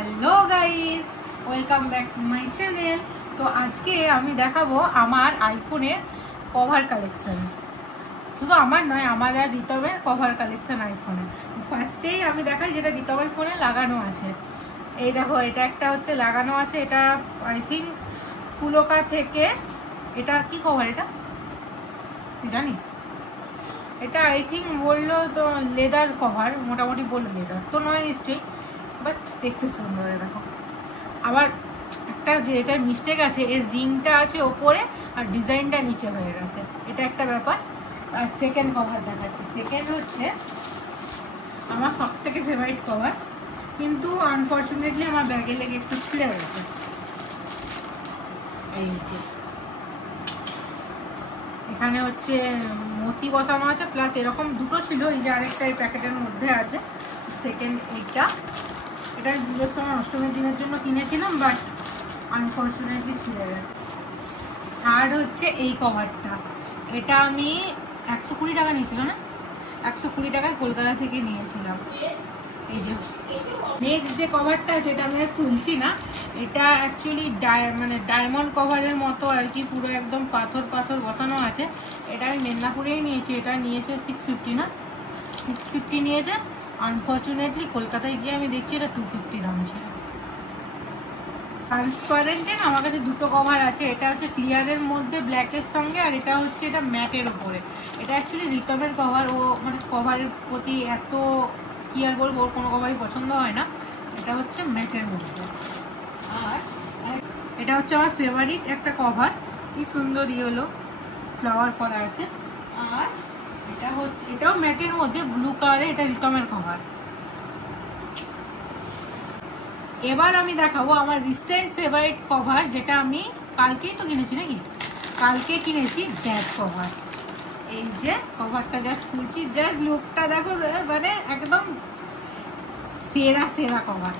Hello guys, welcome back to my channel. তো আজকে আমি দেখাবো আমার আইফোনের কভার কালেকশনস। শুধু আমার নয়, আমার আর রিতমের কভার কালেকশন আইফোনে। ফার্স্টেই আমি দেখাই যেটা রিতমের ফোনে লাগানো আছে। এই দেখো, এটা একটা হচ্ছে লাগানো আছে, এটা আই থিঙ্ক পুলকা থেকে। এটা কি কভার, এটা তুই জানিস? এটা আই থিঙ্ক বললো তো লেদার কভার, মোটামুটি বললো লেদার তো নয় নিশ্চয়ই, বাট দেখতে সুন্দর। দেখো আবার একটা যে এটা মিস্টেক আছে, এর রিংটা আছে ওপরে আর ডিজাইনটা নিচে হয়ে গেছে, এটা একটা ব্যাপার। আর সেকেন্ড কভার দেখাচ্ছি। সেকেন্ড হচ্ছে আমার সব থেকে ফেভারিট কভার, কিন্তু আনফর্চুনেটলি আমার ব্যাগে লেগে একটু ছিঁড়ে গেছে। এই যে এখানে হচ্ছে মতি বসানো আছে, প্লাস এরকম দুটো ছিল, এই যে আরেকটা এই প্যাকেটের মধ্যে আছে। সেকেন্ড এটা পুজোর সময় অষ্টমীর দিনের জন্য কিনেছিলাম, বাট আনফর্চুনেটলি ছিঁড়ে গেছে। থার্ড হচ্ছে এই কভারটা, এটা আমি 120 টাকা নিয়েছিল না, 120 টাকায় কলকাতা থেকে নিয়েছিলাম। এই যে নেক্সট যে কভারটা আছে, এটা আমি আর তুলছি না, এটা অ্যাকচুয়ালি মানে ডায়মন্ড কভারের মতো আর কি, পুরো একদম পাথর পাথর বসানো আছে। এটা আমি মেদিনীপুরেই নিয়েছি, এটা নিয়েছে 650 না, 650 নিয়েছে। আনফর্চুনেটলি কলকাতায় গিয়ে আমি দেখছি এটা 250 দাম ছিল। ট্রান্সপারেন্টের আমার কাছে দুটো কভার আছে, এটা হচ্ছে ক্লিয়ারের মধ্যে ব্ল্যাকের সঙ্গে, আর এটা হচ্ছে এটা ম্যাটের ওপরে। এটা অ্যাকচুয়ালি রিতমের কভার, ও মানে কভারের প্রতি এত কি আর বলবো, ওর কোনো কভারই পছন্দ হয় না। এটা হচ্ছে ম্যাটের মধ্যে। আর এটা হচ্ছে আমার ফেভারিট একটা কভার, কি সুন্দর হলো ফ্লাওয়ার করা আছে। আর এটা হচ্ছে এটাও ম্যাটের মধ্যে ব্লু কালারে, এটা রিতমের কভার। এবার আমি দেখাবো আমার রিসেন্ট ফেভারিট কভার, যেটা আমি কালকেই তো কিনেছি নাকি, কালকে কিনেছি ব্যাগ কভার। এই যে কভারটা জাস্ট খুলছি, জাস্ট লুকটা দেখো, মানে একদম সেরা সেরা কভার।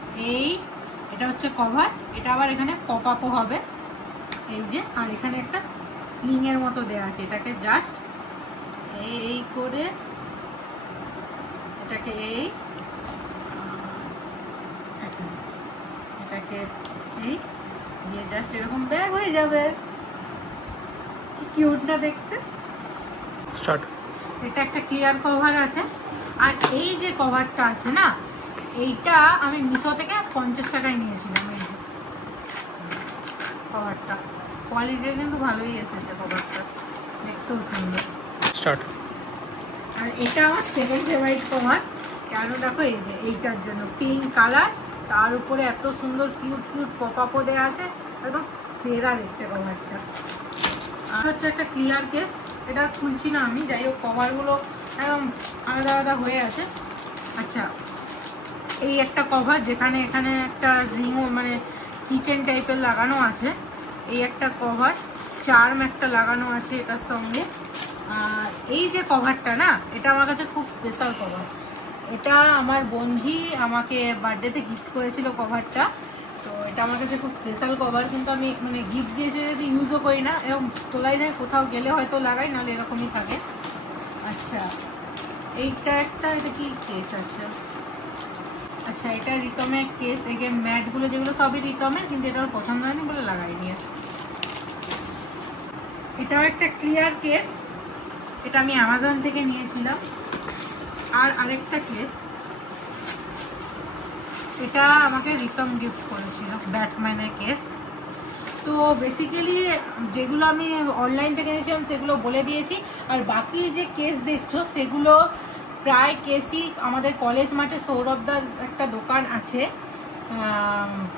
এটা হচ্ছে কভার, এটা আবার এখানে পপ আপও হবে, এই যে। আর এখানে একটা স্লিং এর মতো দেওয়া আছে, এটাকে জাস্ট এই করে এটাকে এটাকে এই দিয়ে জাস্ট এরকম ব্যাগ হয়ে যাবে। কি কিউট না দেখতে। স্টার্ট। এটা একটা ক্লিয়ার কভার আছে। আর এই যে কভারটা আছে না, এইটা আমি মিশো থেকে 50 টাকায় নিয়েছিলাম। এই যে কভারটা, কোয়ালিটিটা কিন্তু ভালোই এসেছে, কভারটা দেখতেও সুন্দর। স্টার্ট। আর এটা আমার সেকেন্ড ফেভারিট কভার, কেন দেখো, এই যে এইটার জন্য পিঙ্ক কালার, তার উপরে এত সুন্দর কিউট কিউট পপ আপও দেওয়া আছে, একদম সেরা দেখতে কভারটা। আর হচ্ছে একটা ক্লিয়ার কেস, এটা খুলছি না আমি, যাই হোক কভারগুলো একদম আলাদা আলাদা হয়ে আছে। আচ্ছা, এই একটা কভার যেখানে এখানে একটা রিংও মানে কিচেন টাইপের লাগানো আছে, এই একটা কভার, চার্ম একটা লাগানো আছে এটার সঙ্গে। আর এই যে কভারটা না, এটা আমার কাছে খুব স্পেশাল কভার। এটা আমার বন্ধু আমাকে বার্থডেতে গিফট করেছিল কভারটা, তো এটা আমার কাছে খুব স্পেশাল কভার। কিন্তু আমি মানে গিফট দিয়েছে যদি ইউজও করি না, এরকম তোলাই যায়, কোথাও গেলে হয়তো লাগাই, নাহলে এরকমই থাকে। আচ্ছা, এইটা একটা, এটা কি কেস আছে? আচ্ছা, এটা রিতমের কেস। এই ম্যাটগুলো যেগুলো সবই রিতমের, কিন্তু এটা ওর পছন্দ হয়নি বলে লাগাইনি। এটাও একটা ক্লিয়ার কেস, এটা আমি অ্যামাজন থেকে নিয়েছিলাম। আর আরেকটা কেস, এটা আমাকে রিতম গিফট করেছিল, ব্যাটম্যানের কেস। তো বেসিক্যালি যেগুলো আমি অনলাইন থেকে নিয়েছিলাম সেগুলো বলে দিয়েছি। আর বাকি যে কেস দেখছো সেগুলো প্রায় কেসই আমাদের কলেজ মাঠে সৌরভদার একটা দোকান আছে,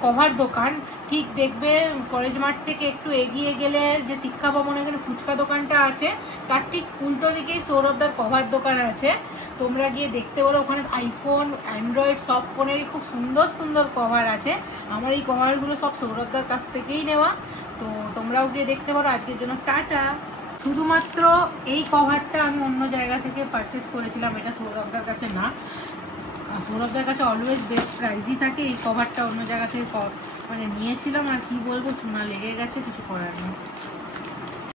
কভার দোকান, ঠিক দেখবে কলেজ মাঠ থেকে একটু এগিয়ে গেলে যে শিক্ষা ভবন, এখানে ফুচকা দোকানটা আছে, তার ঠিক উল্টো দিকেই সৌরভদার কভার দোকান আছে। তোমরা গিয়ে দেখতে পারো, ওখানে আইফোন, অ্যান্ড্রয়েড সব ফোনেরই খুব সুন্দর সুন্দর কভার আছে। আমার এই কভারগুলো সব সৌরভদার কাছ থেকেই নেওয়া, তো তোমরাও গিয়ে দেখতে পারো। আজকের জন্য টাটা। শুধুমাত্র এই কভারটা আমি অন্য জায়গা থেকে পারচেস করেছিলাম, এটা সৌরভদার কাছে না। সৌরভদার কাছে অলওয়েজ বেস্ট প্রাইসই থাকে। এই কভারটা অন্য জায়গা থেকে মানে নিয়েছিলাম, আর কি বলবো, চুনা লেগে গেছে, কিছু করার নেই।